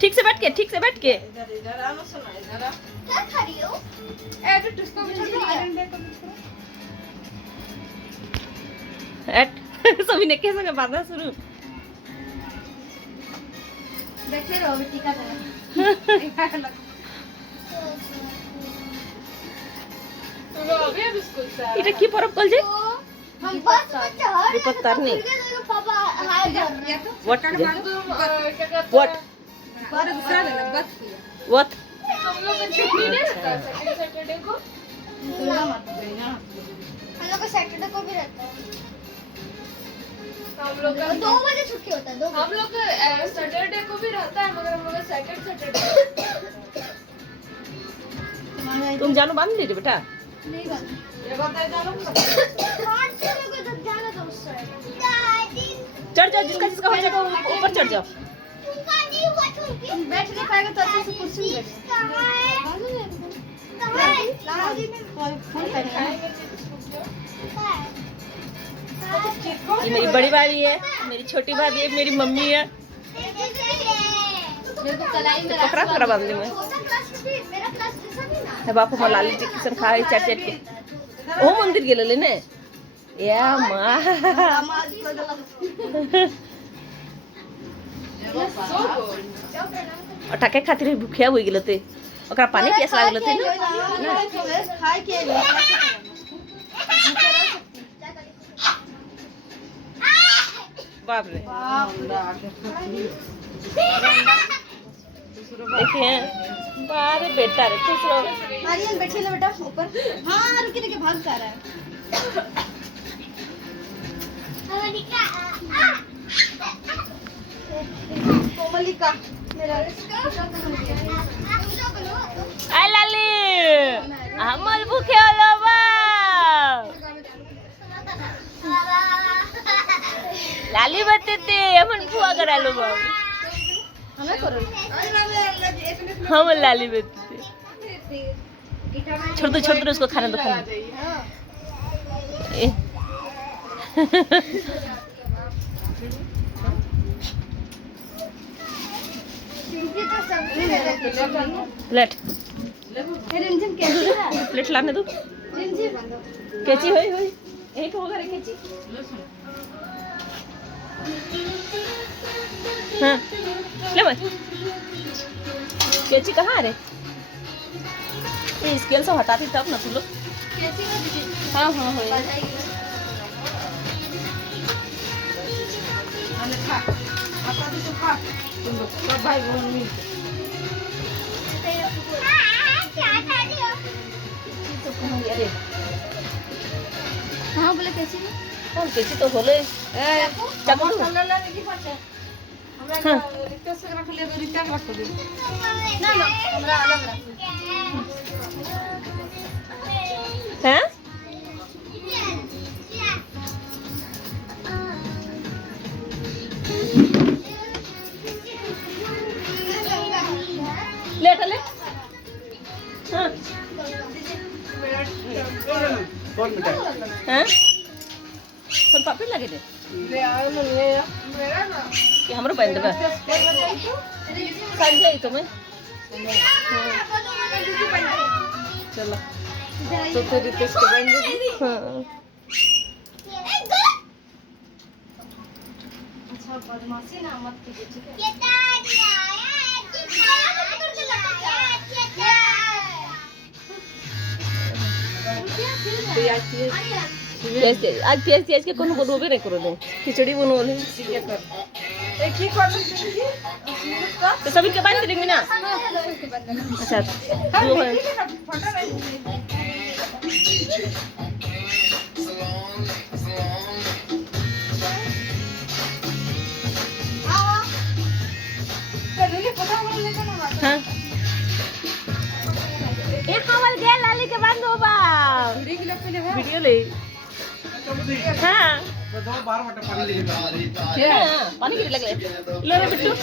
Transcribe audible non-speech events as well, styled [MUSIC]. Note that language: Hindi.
ठीक से बैठ के ठीक से बैठ के इधर इधर आना सुना इधर आ। क्या खा रही हो ए जो डिस्को में छोड़ आयरन बैग एट सभी ने कैसे बांधा शुरू बैठे रहो बेटी का तरह এটা কি পরব কল যে हम बस हम लोग का छुट्टी नहीं रहता सैटरडे को दुर्गा मत देना हम लोग को सैटरडे को भी रहता है हम लोग का दो बजे छुट्टी होता है दो हम लोग सैटरडे को भी रहता है मगर हम लोग सेकंड सैटरडे तुम जानू। बाँध ली रे बेटा नहीं बंद ये बताए जानो [COUGHS] चढ़ जाओ जिसका जिसका हो जाएगा ऊपर चढ़ जाओ। बैठ नहीं पाएगा तो अच्छे से कुर्सी ये मेरी बड़ी भाभी है मेरी छोटी भाभी है मेरी मम्मी है। पकड़ा पकड़ा बाँध दी मैं। छोटा क्लास भी मेरा क्लास जैसा भी ना बापू मला लाली किसन चाट चाट के। ओ मंदिर गेलेले ने या मा। टाके खातिर भूखिया हो गेल ते ओकरा पानी प्यास लागल ना बाप बारे बेटा रे खुश रहो आर्यन बैठे ना बेटा ऊपर हाँ रुके रुके भाग जा रहा है कोमलिका मेरा आय लाली हमल भूखे होलो बा लाली बतेते हमन फुआ करालो बा। हमें करो। हम लाली बतेते। छोड़ दो छोड़ दो उसको खाने दो खाने। दो। ए, प्लेट प्लेट लाने दो। कैची होई होई। एक हो गरे कैची। हाँ। ले भाई। कैची कहाँ है रे? ये स्केल से हटाती तब ना तू लोग। हाँ हाँ हाँ। हमें खा आता भी तो खा तुम लोग सब भाई बहन मिल के। तो कहाँ गया रे हाँ बोले कैसी है हाँ कैची तो होले ए चाकू टमाटर हाँ? कौन पापड़ी लगे थे? कि हमरो पहन देबे संजय तो चलो। तो तो रिक्ता के बन दे। हाँ। अच्छा बदमाशी ना मत कीजिए। ठीक है तो यार ये प्याज तेज आज प्याज तेज के कोनो बनबे नहीं करो दे खिचड़ी बनवले ये कर ए की वीडियो ले हाँ हाँ, पानी गिर लगे ले रे बिट्टू